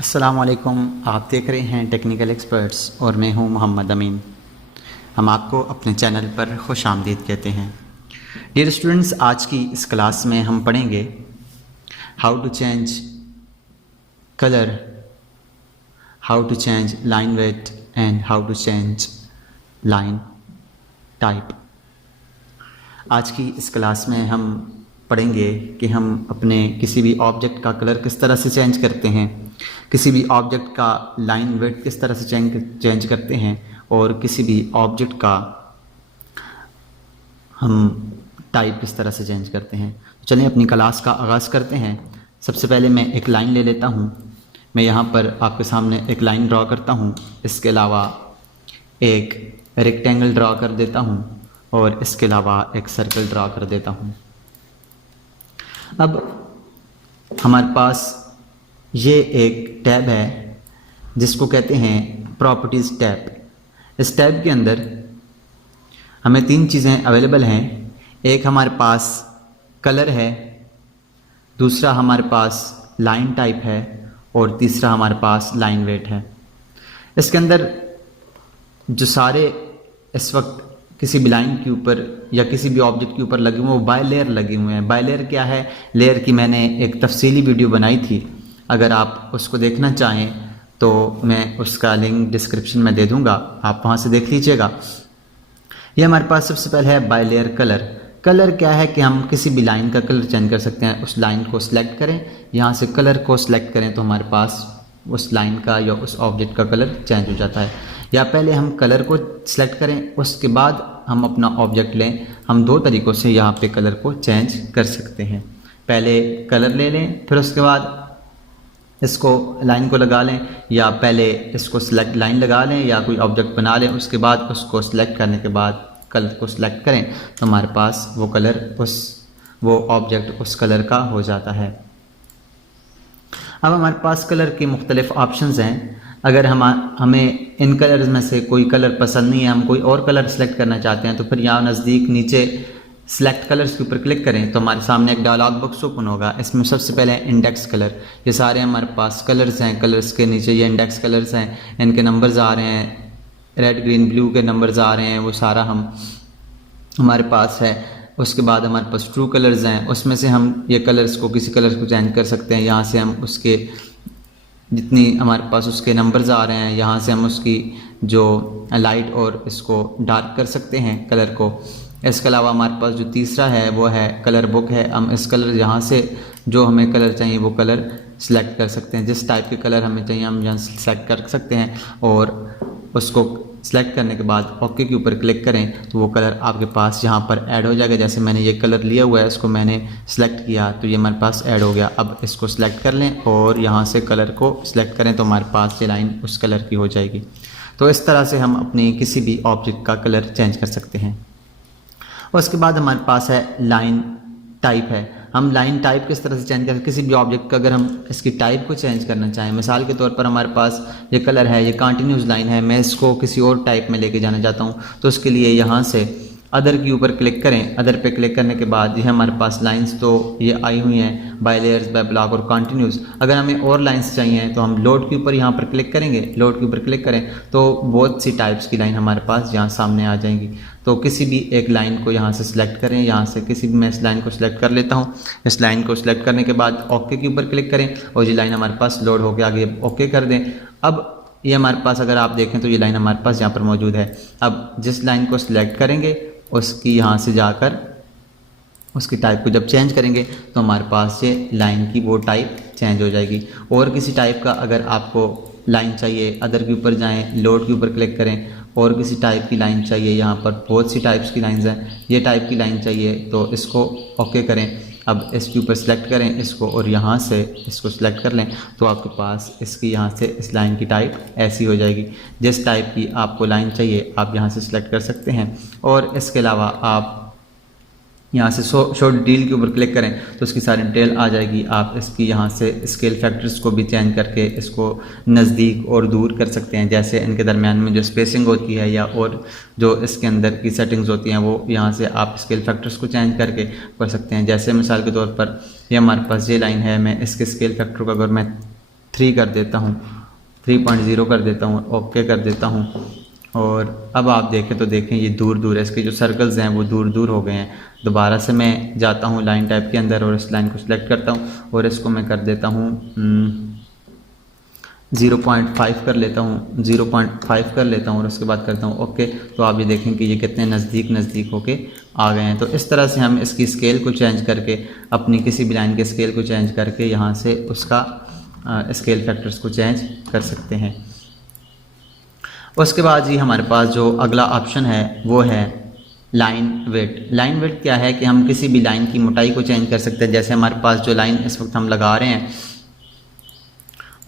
अस्सलामुअलैकुम। आप देख रहे हैं टेक्निकल एक्सपर्ट्स और मैं हूं मोहम्मद अमीन। हम आपको अपने चैनल पर खुश आमदीद कहते हैं। डियर स्टूडेंट्स, आज की इस क्लास में हम पढ़ेंगे how to change colour, how to change line weight and how to change line type. आज की इस क्लास में हम पढ़ेंगे कि हम अपने किसी भी ऑब्जेक्ट का कलर किस तरह से चेंज करते हैं, किसी भी ऑब्जेक्ट का लाइन वेट किस तरह से चेंज करते हैं और किसी भी ऑब्जेक्ट का हम टाइप किस तरह से चेंज करते हैं। तो चलिए अपनी क्लास का आगाज़ करते हैं। सबसे पहले मैं एक लाइन ले लेता हूँ। मैं यहाँ पर आपके सामने एक लाइन ड्रॉ करता हूँ। इसके अलावा एक रेक्टेंगल ड्रॉ कर देता हूँ और इसके अलावा एक सर्कल ड्रॉ कर देता हूँ। अब हमारे पास ये एक टैब है जिसको कहते हैं प्रॉपर्टीज़ टैब। इस टैब के अंदर हमें तीन चीज़ें अवेलेबल हैं। एक हमारे पास कलर है, दूसरा हमारे पास लाइन टाइप है और तीसरा हमारे पास लाइन वेट है। इसके अंदर जो सारे इस वक्त किसी भी लाइन के ऊपर या किसी भी ऑब्जेक्ट के ऊपर लगे हुए वो बाय लेयर लगे हुए हैं। बाय लेयर क्या है? लेयर की मैंने एक तफसीली वीडियो बनाई थी। अगर आप उसको देखना चाहें तो मैं उसका लिंक डिस्क्रिप्शन में दे दूंगा, आप वहाँ से देख लीजिएगा। ये हमारे पास सबसे पहले है बाय लेयर कलर। कलर क्या है कि हम किसी भी लाइन का कलर चेंज कर सकते हैं। उस लाइन को सिलेक्ट करें, यहाँ से कलर को सिलेक्ट करें तो हमारे पास उस लाइन का या उस ऑब्जेक्ट का कलर चेंज हो जाता है। या पहले हम कलर को सिलेक्ट करें, उसके बाद हम अपना ऑब्जेक्ट लें। हम दो तरीक़ों से यहाँ पे कलर को चेंज कर सकते हैं। पहले कलर ले लें, फिर उसके बाद इसको लाइन को लगा लें, या पहले इसको सिलेक्ट लाइन लगा लें या कोई ऑब्जेक्ट बना लें, उसके बाद उसको सिलेक्ट करने के बाद कलर को सिलेक्ट करें तो हमारे पास वो कलर वो ऑब्जेक्ट उस कलर का हो जाता है। अब हमारे पास कलर के मुख्तलिफ ऑप्शंस हैं। अगर हमें इन कलर्स में से कोई कलर पसंद नहीं है, हम कोई और कलर सेलेक्ट करना चाहते हैं, तो फिर यहाँ नज़दीक नीचे सेलेक्ट कलर्स के ऊपर क्लिक करें तो हमारे सामने एक डायलॉग बॉक्स ओपन होगा। इसमें सबसे पहले इंडेक्स कलर। ये सारे हमारे पास कलर्स हैं। कलर्स के नीचे ये इंडेक्स कलर्स हैं, इनके नंबर्स आ रहे हैं, रेड ग्रीन ब्लू के नंबर्स आ रहे हैं, वो सारा हमारे पास है। उसके बाद हमारे पास ट्रू कलर्स हैं, उसमें से हम ये कलर्स को किसी कलर्स को चेंज कर सकते हैं। यहाँ से हम उसके जितनी हमारे पास उसके नंबर्स आ रहे हैं, यहाँ से हम उसकी जो लाइट और इसको डार्क कर सकते हैं कलर को। इसके अलावा हमारे पास जो तीसरा है वो है कलर बुक है। हम इस कलर यहाँ से जो हमें कलर चाहिए वो कलर सिलेक्ट कर सकते हैं। जिस टाइप के कलर हमें चाहिए हम यहाँ सेलेक्ट कर सकते हैं और उसको सेलेक्ट करने के बाद ओके के ऊपर क्लिक करें तो वो कलर आपके पास यहाँ पर ऐड हो जाएगा। जैसे मैंने ये कलर लिया हुआ है, इसको मैंने सेलेक्ट किया तो ये हमारे पास ऐड हो गया। अब इसको सेलेक्ट कर लें और यहाँ से कलर को सिलेक्ट करें तो हमारे पास ये लाइन उस कलर की हो जाएगी। तो इस तरह से हम अपनी किसी भी ऑब्जेक्ट का कलर चेंज कर सकते हैं। उसके बाद हमारे पास है लाइन टाइप है। हम लाइन टाइप किस तरह से चेंज करें? किसी भी ऑब्जेक्ट का अगर हम इसकी टाइप को चेंज करना चाहें, मिसाल के तौर पर हमारे पास ये कलर है, ये कंटिन्यूस लाइन है, मैं इसको किसी और टाइप में लेके जाना चाहता हूँ तो उसके लिए यहाँ से अदर के ऊपर क्लिक करें। अदर पे क्लिक करने के बाद ये हमारे पास लाइंस तो ये आई हुई हैं, बाय लेयर्स, बाय ब्लॉक और कंटिन्यूस। अगर हमें और लाइंस चाहिए तो हम लोड के ऊपर यहाँ पर क्लिक करेंगे। लोड के ऊपर क्लिक करें तो बहुत सी टाइप्स की लाइन हमारे पास यहाँ सामने आ जाएंगी। तो किसी भी एक लाइन को यहाँ से सिलेक्ट करें। यहाँ से किसी भी मैं इस लाइन को सिलेक्ट कर लेता हूँ। इस लाइन को सिलेक्ट करने के बाद ओके के ऊपर क्लिक करें और ये लाइन हमारे पास लोड होकर आगे ओके कर दें। अब ये हमारे पास अगर आप देखें तो ये लाइन हमारे पास यहाँ पर मौजूद है। अब जिस लाइन को सिलेक्ट करेंगे उसकी यहाँ से जाकर उसकी टाइप को जब चेंज करेंगे तो हमारे पास ये लाइन की वो टाइप चेंज हो जाएगी। और किसी टाइप का अगर आपको लाइन चाहिए, अदर के ऊपर जाएं, लोड के ऊपर क्लिक करें और किसी टाइप की लाइन चाहिए, यहाँ पर बहुत सी टाइप्स की लाइंस हैं, ये टाइप की लाइन चाहिए तो इसको ओके करें। अब इसके ऊपर सेलेक्ट करें इसको और यहाँ से इसको सिलेक्ट कर लें तो आपके पास इसकी यहाँ से इस लाइन की टाइप ऐसी हो जाएगी। जिस टाइप की आपको लाइन चाहिए आप यहाँ से सिलेक्ट कर सकते हैं। और इसके अलावा आप यहाँ से शो डिटेल के ऊपर क्लिक करें तो इसकी सारी डिटेल आ जाएगी। आप इसकी यहाँ से स्केल फैक्टर्स को भी चेंज करके इसको नज़दीक और दूर कर सकते हैं। जैसे इनके दरमियान में जो स्पेसिंग होती है या और जो इसके अंदर की सेटिंग्स होती हैं वो यहाँ से आप स्केल फैक्टर्स को चेंज करके कर सकते हैं। जैसे मिसाल के तौर पर ये हमारे पास ये लाइन है, मैं इसके स्केल फैक्टर को अगर मैं 3 कर देता हूँ, 3.0 कर देता हूँ, ओके कर देता हूँ। और अब आप देखें तो देखें ये दूर दूर है, इसके जो सर्कल्स हैं वो दूर दूर हो गए हैं। दोबारा से मैं जाता हूँ लाइन टाइप के अंदर और इस लाइन को सिलेक्ट करता हूँ और इसको मैं कर देता हूँ 0.5 कर लेता हूँ, 0.5 कर लेता हूँ और उसके बाद करता हूँ ओके। तो आप ये देखें कि ये कितने नज़दीक होके आ गए हैं। तो इस तरह से हम इसकी स्केल को चेंज करके, अपनी किसी भी लाइन के स्केल को चेंज करके यहाँ से उसका स्केल फैक्टर्स को चेंज कर सकते हैं। उसके बाद जी हमारे पास जो अगला ऑप्शन है वो है लाइन वेट। लाइन वेट क्या है कि हम किसी भी लाइन की मोटाई को चेंज कर सकते हैं। जैसे हमारे पास जो लाइन इस वक्त हम लगा रहे हैं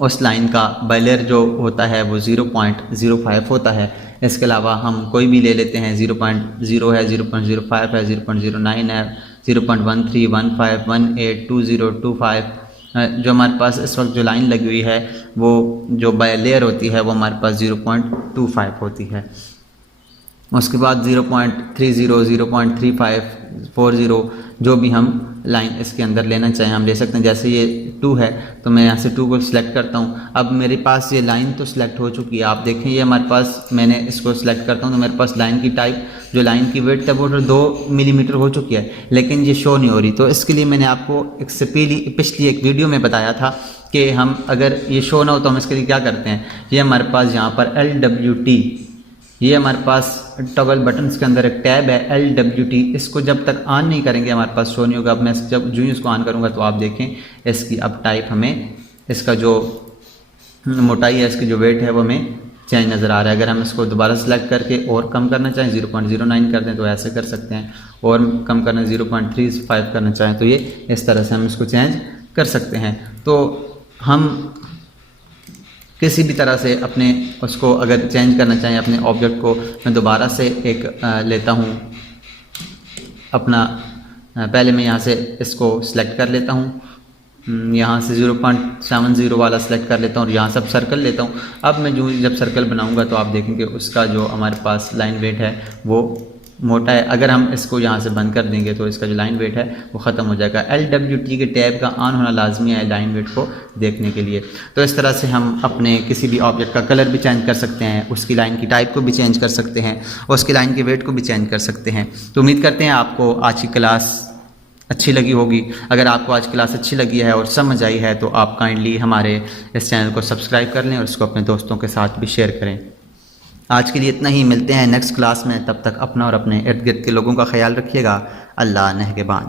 उस लाइन का बायलर जो होता है वो 0.05 होता है। इसके अलावा हम कोई भी ले लेते हैं, 0.0 है, 0.05 है, 0.09 है, 0.13, 15, 18, 20, 25। जो हमारे पास इस वक्त जो लाइन लगी हुई है वो जो बाय लेयर होती है वो हमारे पास 0.25 होती है। उसके बाद 0.30, 0.35, 40 जो भी हम लाइन इसके अंदर लेना चाहें हम ले सकते हैं। जैसे ये 2 है तो मैं यहाँ से 2 को सिलेक्ट करता हूँ। अब मेरे पास ये लाइन तो सिलेक्ट हो चुकी है, आप देखें ये हमारे पास, मैंने इसको सिलेक्ट करता हूँ तो मेरे पास लाइन की टाइप, जो लाइन की विड्थ है वो 2 मिलीमीटर हो चुकी है, लेकिन ये शो नहीं हो रही। तो इसके लिए मैंने आपको पिछली एक वीडियो में बताया था कि हम अगर ये शो ना हो तो हम इसके लिए क्या करते हैं। ये हमारे पास यहाँ पर LWT, ये हमारे पास टॉगल बटन्स के अंदर एक टैब है LWT, इसको जब तक ऑन नहीं करेंगे हमारे पास शो नहीं होगा। अब मैं जब जो ही इसको ऑन करूँगा तो आप देखें इसकी अब टाइप हमें, इसका जो मोटाई है, इसकी जो वेट है वो हमें चेंज नज़र आ रहा है। अगर हम इसको दोबारा सेलेक्ट करके और कम करना चाहें 0.09 कर दें तो ऐसे कर सकते हैं, और कम करना 0.35 करना चाहें तो ये इस तरह से हम इसको चेंज कर सकते हैं। तो हम किसी भी तरह से अपने उसको अगर चेंज करना चाहें अपने ऑब्जेक्ट को, मैं दोबारा से एक लेता हूँ अपना, पहले मैं यहाँ से इसको सिलेक्ट कर लेता हूँ, यहाँ से 0.70 वाला सिलेक्ट कर लेता हूँ और यहाँ सब सर्कल लेता हूँ। अब मैं जब सर्कल बनाऊँगा तो आप देखेंगे उसका जो हमारे पास लाइन वेट है वो मोटा है। अगर हम इसको यहाँ से बंद कर देंगे तो इसका जो लाइन वेट है वो ख़त्म हो जाएगा। LWT के टैब का ऑन होना लाजमी है लाइन वेट को देखने के लिए। तो इस तरह से हम अपने किसी भी ऑब्जेक्ट का कलर भी चेंज कर सकते हैं, उसकी लाइन की टाइप को भी चेंज कर सकते हैं और उसकी लाइन के वेट को भी चेंज कर सकते हैं। तो उम्मीद करते हैं आपको आज की क्लास अच्छी लगी होगी। अगर आपको आज क्लास अच्छी लगी है और समझ आई है तो आप काइंडली हमारे इस चैनल को सब्सक्राइब कर लें और इसको अपने दोस्तों के साथ भी शेयर करें। आज के लिए इतना ही, मिलते हैं नेक्स्ट क्लास में। तब तक अपना और अपने इर्द गिर्द के लोगों का ख्याल रखिएगा। अल्लाह नेहगबान।